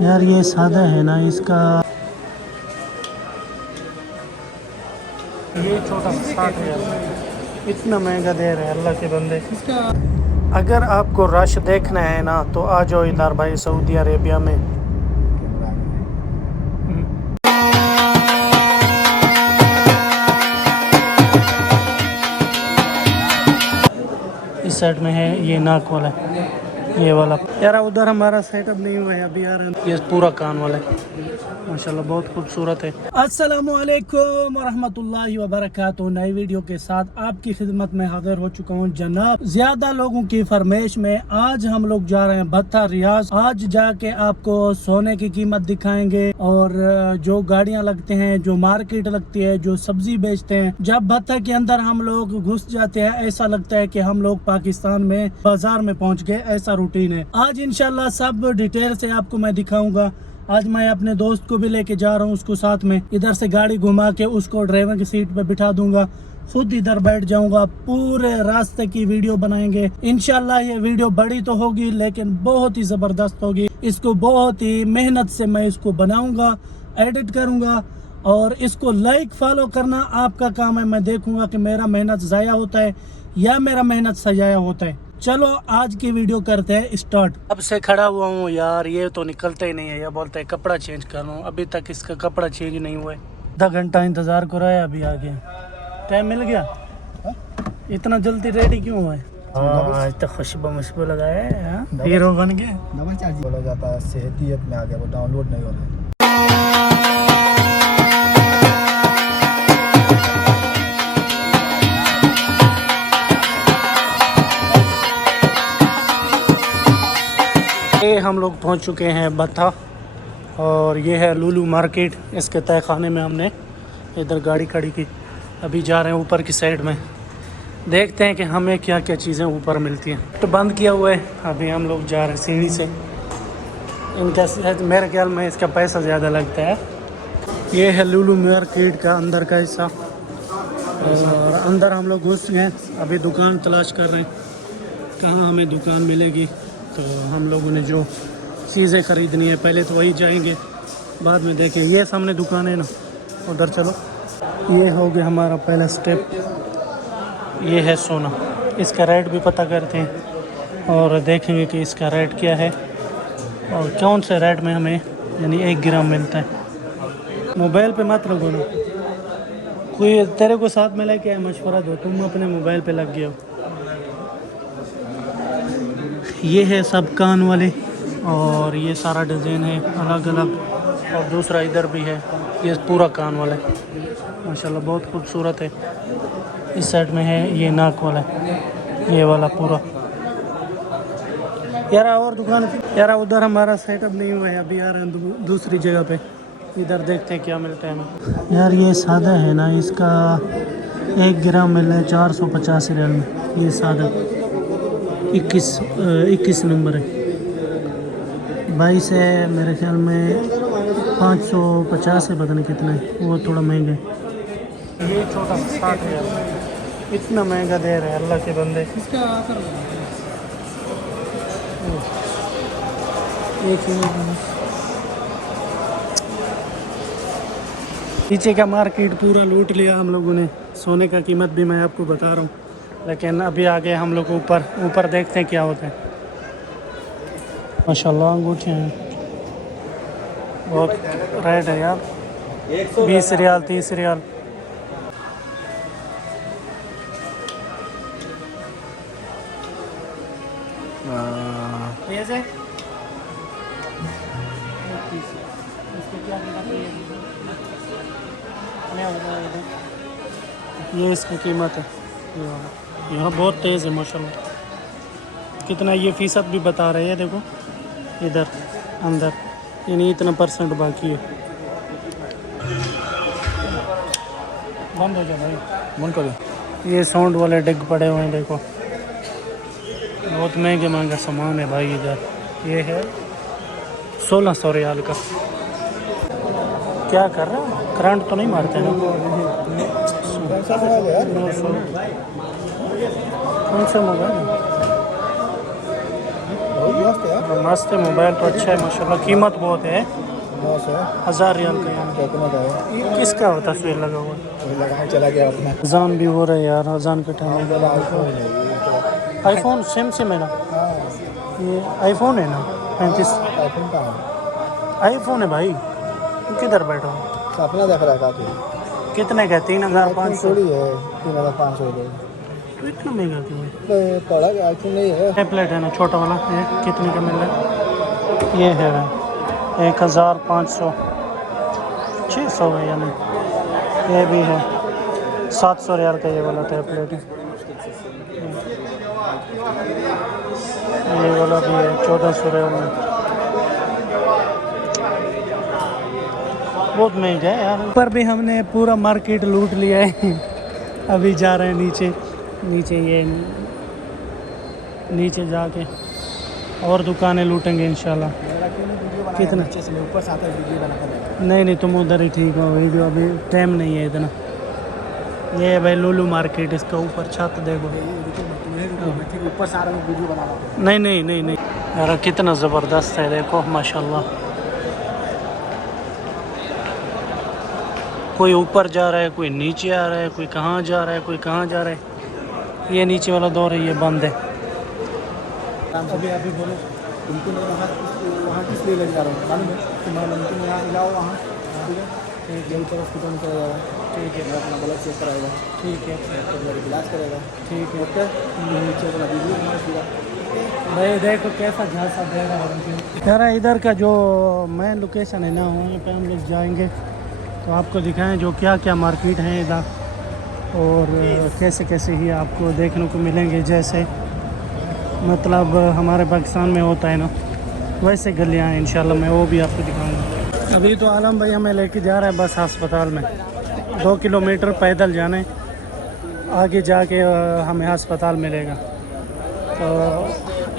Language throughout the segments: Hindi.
यार ये सादा है ना, इसका ये छोटा 60,000 इतना महंगा दे रहे हैं अल्लाह के बंदे। अगर आपको रश देखना है ना तो आ जाओ इधर भाई सऊदी अरेबिया में। इस साइड में है ये नाक वाला, ये वाला। यार उधर हमारा सेटअप नहीं हुआ है अभी यार, ये पूरा कान वाला है माशाल्लाह, बहुत खूबसूरत है। अस्सलामुअलैकुम वरहमतुल्लाहि वबरकातुहू। नई वीडियो के साथ आपकी खिदमत में हाजिर हो चुका हूँ जनाब। ज्यादा लोगों की फरमाइश में आज हम लोग जा रहे हैं भत्ता रियाज। आज जाके आपको सोने की कीमत दिखाएंगे और जो गाड़ियाँ लगते हैं, जो मार्केट लगती है, जो सब्जी बेचते हैं। जब भत्ता के अंदर हम लोग घुस जाते हैं ऐसा लगता है कि हम लोग पाकिस्तान में बाजार में पहुँच गए, ऐसा रूटीन है। आज इंशाल्लाह सब डिटेल से आपको मैं दिखाऊंगा। आज मैं अपने दोस्त को भी लेके जा रहा हूँ, उसको साथ में इधर से गाड़ी घुमा के उसको ड्राइवर की सीट पे बिठा दूंगा, खुद इधर बैठ जाऊंगा। पूरे रास्ते की वीडियो बनाएंगे इंशाल्लाह। ये वीडियो बड़ी तो होगी लेकिन बहुत ही जबरदस्त होगी। इसको बहुत ही मेहनत से मैं इसको बनाऊंगा, एडिट करूंगा और इसको लाइक फॉलो करना आपका काम है। मैं देखूंगा कि मेरा मेहनत ज़ाया होता है या मेरा मेहनत सजाया होता है। चलो आज की वीडियो करते हैं स्टार्ट। अब से खड़ा हुआ हूँ यार, ये तो निकलते ही नहीं है। ये बोलते हैं कपड़ा चेंज कर रहा हूँ, अभी तक इसका कपड़ा चेंज नहीं हुआ है। आधा घंटा इंतज़ार करो है, अभी आ गया। टाइम मिल गया? इतना जल्दी रेडी क्यों हुआ है? आज तक खुशबू मुशबू लगाया है, हीरो बन गए। नंबर चार्ज बोला जाता है, सेहतियत में आ गया, वो डाउनलोड नहीं हो रहा है। ये हम लोग पहुंच चुके हैं भत्ता और ये है लुलु मार्केट। इसके तय खाने में हमने इधर गाड़ी खड़ी की। अभी जा रहे हैं ऊपर की साइड में, देखते हैं कि हमें क्या क्या चीज़ें ऊपर मिलती हैं। तो बंद किया हुआ है, अभी हम लोग जा रहे हैं सीढ़ी से। इनका मेरे ख्याल में इसका पैसा ज़्यादा लगता है। ये है लुलु मार्केट का अंदर का हिस्सा और अंदर हम लोग घुस गए। अभी दुकान तलाश कर रहे हैं कहाँ हमें दुकान मिलेगी। तो हम लोगों ने जो चीज़ें ख़रीदनी है पहले तो वही जाएंगे, बाद में देखें। ये सामने दुकान है ना, उधर चलो। ये हो गया हमारा पहला स्टेप। ये है सोना, इसका रेट भी पता करते हैं और देखेंगे कि इसका रेट क्या है और कौन से रेट में हमें यानी 1 ग्राम मिलता है। मोबाइल पे मत रखो ना, कोई तेरे को साथ में लेके मशवरा दो, तुम अपने मोबाइल पे लग गए हो। ये है सब कान वाले और ये सारा डिज़ाइन है अलग अलग। और दूसरा इधर भी है, ये पूरा कान वाला है माशाल्लाह, बहुत खूबसूरत है। इस साइड में है ये नाक वाला है, ये वाला पूरा। यार और दुकान यार उधर हमारा सेटअप नहीं हुआ है अभी यार, दूसरी जगह पे। इधर देखते हैं क्या मिलता है हमें। यार ये सादा है ना, इसका 1 ग्राम मिल रहा है 450 रियाल में। ये सादा 21 नंबर है। 22 है मेरे ख्याल में, 550 है, पता नहीं कितना है, वो थोड़ा महंगा है। ये छोटा 60,000 इतना महंगा दे रहे हैं अल्लाह के बंदे। पीछे का मार्केट पूरा लूट लिया हम लोगों ने। सोने का कीमत भी मैं आपको बता रहा हूँ, लेकिन अभी आगे हम लोग ऊपर देखते हैं क्या होता है। माशाल्लाह अंगूठियाँ हैं, बहुत रेट है यार, 20 रियाल 30 रियाल। ये इसकी कीमत है। यहाँ बहुत तेज़ है माशाल्लाह। कितना ये फ़ीसद भी बता रहे हैं, देखो इधर अंदर, यानी इतना % बाकी है। बंद हो जाए भाई, बंद करो। ये साउंड वाले डिग पड़े हुए हैं, देखो बहुत महंगा सामान है भाई इधर। ये है 1600 रियाल का। क्या कर रहा है, करंट तो नहीं मारते ना? कौन सा मोबाइल? मस्त है। मस्त है, मोबाइल तो अच्छा है माशाल्लाह, कीमत बहुत है, 900 1000 रियाल का यानी। कोकोनट है। किसका हो तस्वीर लगा हुआ है? वही लगा है, चला गया अपना। अजान भी हो रहा है यार, अजान का टाइम वाला है। आईफोन है ये तो। आईफोन सेम है ना, हाँ, ये आईफोन है ना 35? आईफोन का है। आईफोन है भाई, तुम किधर बैठा हो? तो अपना देख रहा है काफी। कितने का? 3500? थोड़ी है 3500 रुपये। तो इतना महंगा क्यों है? तो पड़ा गया आईफोन नहीं है। टैबलेट है ना छोटा वाला, ये कितने का मिल रहा है? ये है 1500, 600 है यानी। ये भी है 700 रियाल का, ये वाला टैबलेट है। ये वाला भी है 1400 रियाल में। बहुत महंगा है यार। ऊपर भी हमने पूरा मार्केट लूट लिया है। अभी जा रहे हैं नीचे, ये नीचे जाके और दुकानें लूटेंगे इंशाल्लाह। कितना? अच्छे से ऊपर से आता है वीडियो बनाकर। नहीं तुम उधर ही ठीक हो, वीडियो अभी टाइम नहीं है इतना। ये है भाई लुलु मार्केट, इसका ऊपर छत देखो। ऊपर से आ रहा हूँ, वीडियो बना रहा हूँ। नहीं यार, कितना ज़बरदस्त है देखो माशाल्लाह। कोई ऊपर जा रहा है, कोई नीचे आ रहा है, कोई कहाँ जा रहा है, कोई कहाँ जा रहा है। ये नीचे वाला दौर है, ये बंद है। अभी बोलो उनको वहाँ किस लिए लेके जा रहा हूँ मालूम है? तुम्हारा नमकीन यहाँ जाओ वहाँ, ठीक है, जल्द तरफ स्कूटर निकल जाएगा। ठीक है, अपना ब्लड चेक कराएगा। ठीक है, तो इलाज करेगा। ठीक है, ओके। नीचे अपना वीडियो बना पूरा। भाई देखो कैसा झांसा दे रहा है यार। इधर का जो मेन लोकेशन है ना, वहाँ पे हम लोग जाएंगे तो आपको दिखाएं जो क्या क्या मार्केट है इधर, और कैसे कैसे ही आपको देखने को मिलेंगे। जैसे मतलब हमारे पाकिस्तान में होता है ना, वैसे गलियाँ हैं इंशाल्लाह, मैं वो भी आपको दिखाऊंगा। अभी तो आलम भाई हमें लेके जा रहा है बस अस्पताल में। 2 किलोमीटर पैदल जाने, आगे जाके हमें अस्पताल मिलेगा। तो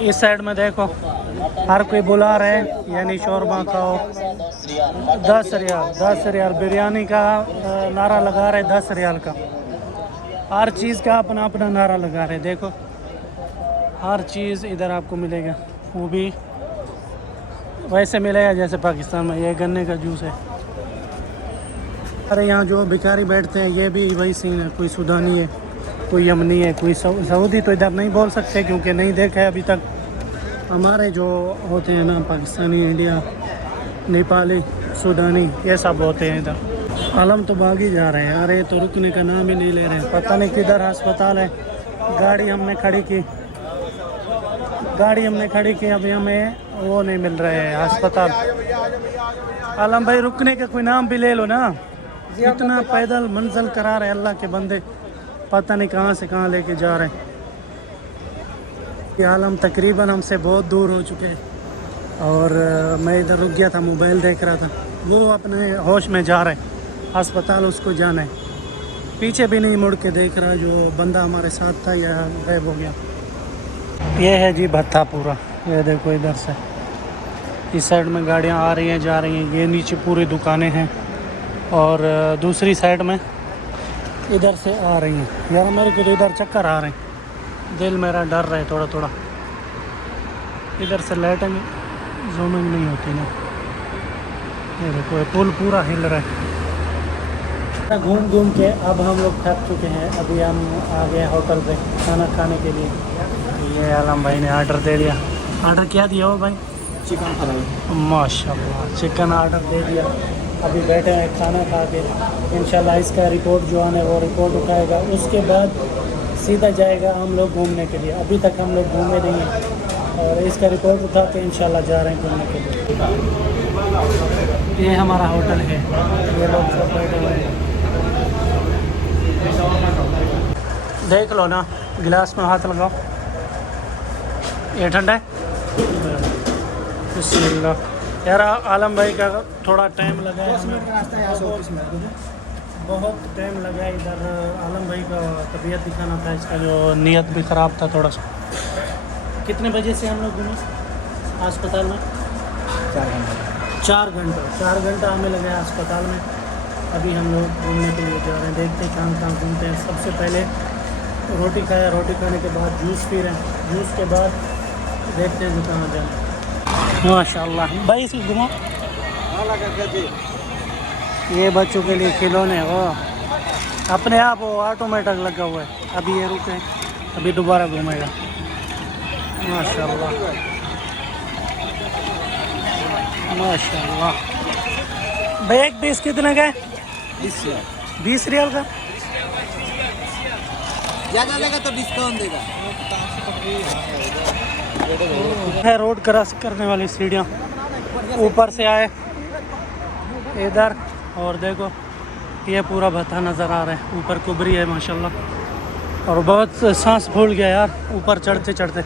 इस साइड में देखो हर कोई बुला रहे हैं, यानी शौरमा खाओ। 10 रियाल बिरयानी का नारा लगा रहे, 10 रियाल का। हर चीज़ का अपना अपना नारा लगा रहे। देखो हर चीज़ इधर आपको मिलेगा, वो भी वैसे मिलेगा जैसे पाकिस्तान में। ये गन्ने का जूस है। अरे यहाँ जो भिखारी बैठते हैं ये भी वही सीन है, कोई सूडानी है, कोई यमनी है, कोई सऊदी तो इधर नहीं बोल सकते क्योंकि नहीं देखा है अभी तक। हमारे जो होते हैं ना पाकिस्तानी, इंडिया, नेपाली, सूडानी, ये सब होते हैं इधर। आलम तो भाग ही जा रहे हैं यार, ये तो रुकने का नाम ही नहीं ले रहे हैं। पता नहीं किधर अस्पताल है। गाड़ी हमने खड़ी की, अभी हमें वो नहीं मिल रहे हैं अस्पताल। आलम भाई रुकने का कोई नाम भी ले लो ना, इतना पैदल मंजिल करा रहे अल्लाह के बंदे, पता नहीं कहाँ से कहाँ लेके जा रहे हैं। ये आलम तकरीबन हमसे बहुत दूर हो चुके हैं और मैं इधर रुक गया था, मोबाइल देख रहा था। वो अपने होश में जा रहे हैं अस्पताल, उसको जाना है। पीछे भी नहीं मुड़ के देख रहा, जो बंदा हमारे साथ था या गायब हो गया। ये है जी भत्ता पूरा, ये देखो इधर से इस साइड में गाड़ियाँ आ रही हैं जा रही हैं। ये नीचे पूरी दुकानें हैं और दूसरी साइड में इधर से आ रही हैं। यार मेरे को तो इधर चक्कर आ रहे हैं, दिल मेरा डर रहा है थोड़ा। इधर से लाइटिंग जूमिंग नहीं होती ना। ये देखो ये पुल पूरा हिल रहा है। घूम के अब हम लोग थक चुके हैं। अभी हम आ गए होटल पे खाना खाने के लिए। ये आलम भाई ने ऑर्डर दे दिया। ऑर्डर क्या दिया हो भाई? Chicken fry. माशाल्लाह चिकन ऑर्डर दे दिया। अभी बैठे हैं खाना खा के। इंशाल्लाह इसका रिपोर्ट जो आने वो रिपोर्ट उठाएगा, उसके बाद सीधा जाएगा हम लोग घूमने के लिए। अभी तक हम लोग घूमे नहीं हैं और इसका रिपोर्ट उठा के इंशाल्लाह जा रहे हैं घूमने के लिए। ये हमारा होटल है, ये लोग सब बैठे हुए हैं। देख लो ना, गिलास में हाथ लगाओ। ये ठंडा है। बिस्मिल्लाह। यार आलम भाई का थोड़ा टाइम लगा है, बहुत टाइम लगा है इधर। आलम भाई का तबीयत दिखाना था, इसका जो नीयत भी ख़राब था थोड़ा सा। कितने बजे से हम लोग घूमे अस्पताल में? 4 घंटा हमें लगा है अस्पताल में। अभी हम लोग घूमने के लिए जा रहे हैं, देखते हैं कहाँ घूमते हैं। सबसे पहले रोटी खाया, रोटी खाने के बाद जूस पी रहे हैं, जूस के बाद देखते हैं दुकान में जाना। माशाल्लाह भाई इसको घुमाओ। ये बच्चों के लिए खिलौने वो अपने आप वो ऑटोमेटिक लगा हुआ है। अभी ये रुके, अभी दोबारा घूमेगा। माशाल्लाह माशाल्लाह। भैया एक पीस कितने का है? 20 रियाल का। ज़्यादा लेगा तो डिस्काउंट देगा। है रोड क्रॉस करने वाली सीढ़ियाँ, ऊपर से आए इधर और देखो ये पूरा भत्ता नज़र आ रहा है। ऊपर कुबरी है माशाल्लाह, और बहुत सांस फूल गया यार ऊपर चढ़ते चढ़ते।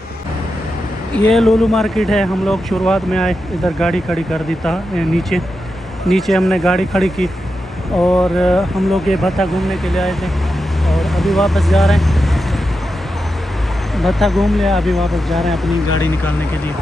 ये लुलु मार्केट है। हम लोग शुरुआत में आए, इधर गाड़ी खड़ी कर दी था नीचे हमने गाड़ी खड़ी की और हम लोग ये भत्ता घूमने के लिए आए थे और अभी वापस जा रहे हैं। भत्ता घूम लिया, अभी वापस जा रहे हैं अपनी गाड़ी निकालने के लिए।